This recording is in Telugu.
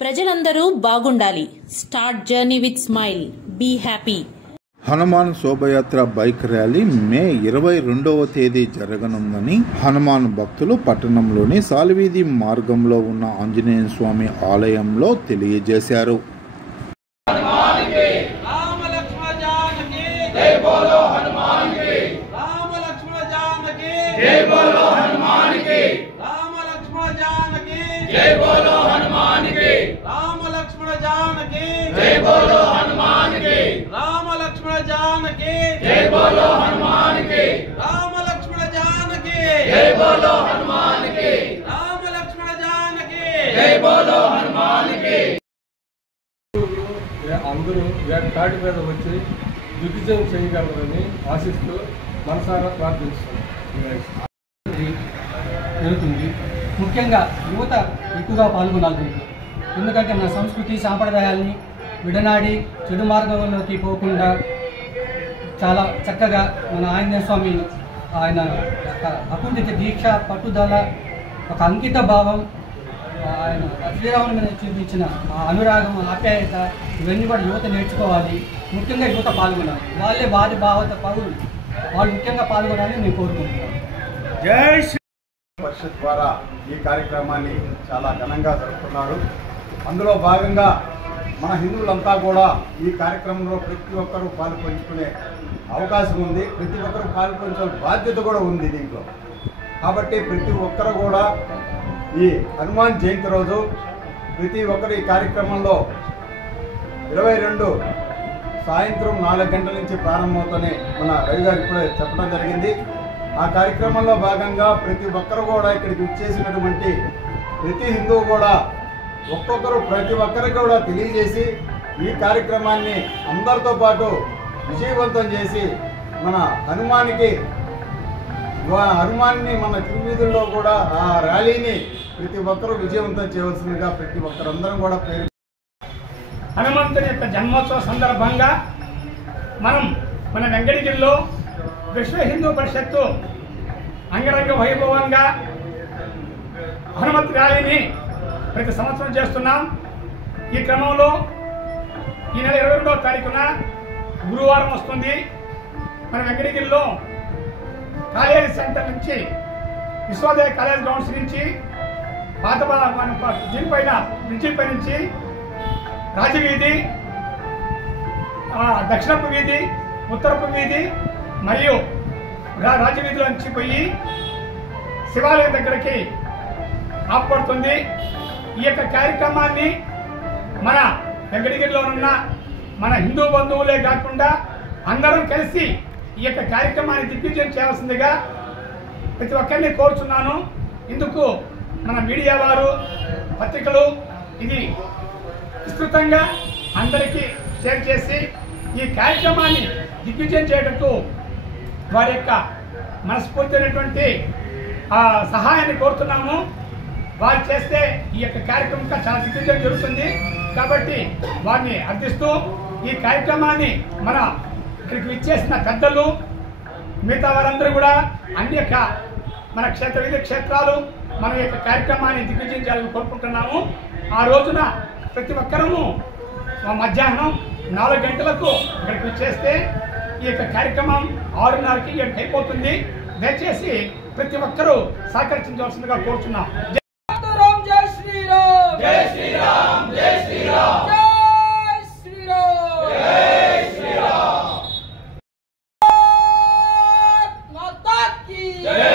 ప్రజలందరూ బాగుండాలి. Start journey with smile. Be happy. Hanuman Shobhayatra bike rally May 22వ తేదీ జరగనుందని హనుమాన్ భక్తులు పట్టణంలోని సాలివీధి మార్గంలో ఉన్న ఆంజనేయ స్వామి ఆలయంలో తెలియజేశారు. అందరూ తాటి మీద వచ్చి దిగ్విజయం చేయగలరని ఆశిస్తూ మనసారా ప్రార్థిస్తున్నాం. జరుగుతుంది. ముఖ్యంగా యువత ఎక్కువగా పాల్గొనాలి దీంట్లో. ఎందుకంటే మన సంస్కృతి సాంప్రదాయాల్ని విడనాడి చెడు మార్గంలోకి పోకుండా చాలా చక్కగా మన ఆంజనేయ స్వామి ఆయన అకుంఠిత దీక్ష, పట్టుదల, ఒక అంకిత భావం, ఆయన శ్రీరాముని మీద చూపించిన అనురాగం, ఆప్యాయత, ఇవన్నీ కూడా యువత నేర్చుకోవాలి. ముఖ్యంగా యువత పాల్గొనాలి. వాళ్ళే వారి భావత పౌరులు, వాళ్ళు ముఖ్యంగా పాల్గొనాలని నేను కోరుకుంటున్నాను. జై శ్రీ పరిషత్ ద్వారా ఈ కార్యక్రమాన్ని చాలా ఘనంగా జరుపుతున్నారు. అందులో భాగంగా మన హిందువులంతా కూడా ఈ కార్యక్రమంలో ప్రతి ఒక్కరూ పాల్పంచుకునే అవకాశం ఉంది. ప్రతి ఒక్కరూ పాల్పంచే బాధ్యత కూడా ఉంది దీంట్లో. కాబట్టి ప్రతి ఒక్కరు కూడా ఈ హనుమాన్ జయంతి రోజు ప్రతి ఒక్కరు ఈ కార్యక్రమంలో 22 సాయంత్రం 4 గంటల నుంచి ప్రారంభమవుతూనే మన రవి గారు ఇప్పుడే చెప్పడం జరిగింది. ఆ కార్యక్రమంలో భాగంగా ప్రతి ఒక్కరు కూడా ఇక్కడికి వచ్చేసినటువంటి ప్రతి హిందువు కూడా ప్రతి ఒక్కరికి కూడా తెలియజేసి ఈ కార్యక్రమాన్ని అందరితో పాటు విజయవంతం చేసి మన హనుమాన్ని మన తిరువీధుల్లో కూడా ఆ ర్యాలీని ప్రతి ఒక్కరూ విజయవంతం చేయవలసిందిగా ప్రతి ఒక్కరందరం కూడా పేరు. హనుమంతుని యొక్క జన్మోత్సవ సందర్భంగా మన వెంకటగిరిలో విశ్వ హిందూ పరిషత్తు అంగరంగ వైభవంగా హనుమంతు ర్యాలీని ప్రతి సంవత్సరం చేస్తున్నాం. ఈ క్రమంలో ఈ నెల 22వ తారీఖున గురువారం వస్తుంది. మన వెంకటగిరిలో కాలేజీ సెంటర్ నుంచి విశ్వోదయ కాలేజ్ గ్రౌండ్స్ నుంచి దీనిపైన బ్రిడ్జిపై నుంచి రాజవీధి, దక్షిణపు వీధి, ఉత్తరపు వీధి మరియు రాజవీధిలో నుంచి పోయి శివాలయం దగ్గరికి ఆపడుతుంది. ఈ యొక్క కార్యక్రమాన్ని మన వెంకటగిరిలో ఉన్న మన హిందూ బంధువులే కాకుండా అందరం కలిసి ఈ యొక్క కార్యక్రమాన్ని దిగ్విజయం చేయాల్సిందిగా ప్రతి ఒక్కరిని కోరుచున్నాను. ఇందుకు మన మీడియా వారు, పత్రికలు ఇది విస్తృతంగా అందరికీ షేర్ చేసి ఈ కార్యక్రమాన్ని దిగ్విజయం చేయటకు వారి యొక్క మనస్ఫూర్తిమైనటువంటి సహాయాన్ని కోరుతున్నాము. వారు చేస్తే ఈ యొక్క కార్యక్రమం చాలా దిగ్విజయం జరుగుతుంది. కాబట్టి వారిని అర్థిస్తూ ఈ కార్యక్రమాన్ని ఇక్కడికి విచ్చేసిన పెద్దలు, మిగతా వారందరూ కూడా అన్ని యొక్క మన వివిధ క్షేత్రాలు మన యొక్క కార్యక్రమాన్ని దిగ్విజయం చేయాలని కోరుకుంటున్నాము. ఆ రోజున ప్రతి ఒక్కరము మధ్యాహ్నం 4 గంటలకు ఇక్కడికి విచ్చేస్తే ఈ యొక్క కార్యక్రమం 6:30కి ఇక్కడికి అయిపోతుంది. దయచేసి ప్రతి ఒక్కరూ సహకరించవలసిందిగా కోరుతున్నాం. జై శ్రీరామ్, జై శ్రీరామ్, జై శ్రీరామ్, జై శ్రీరామ్, జై శ్రీరామ్. మాతా కీ జై.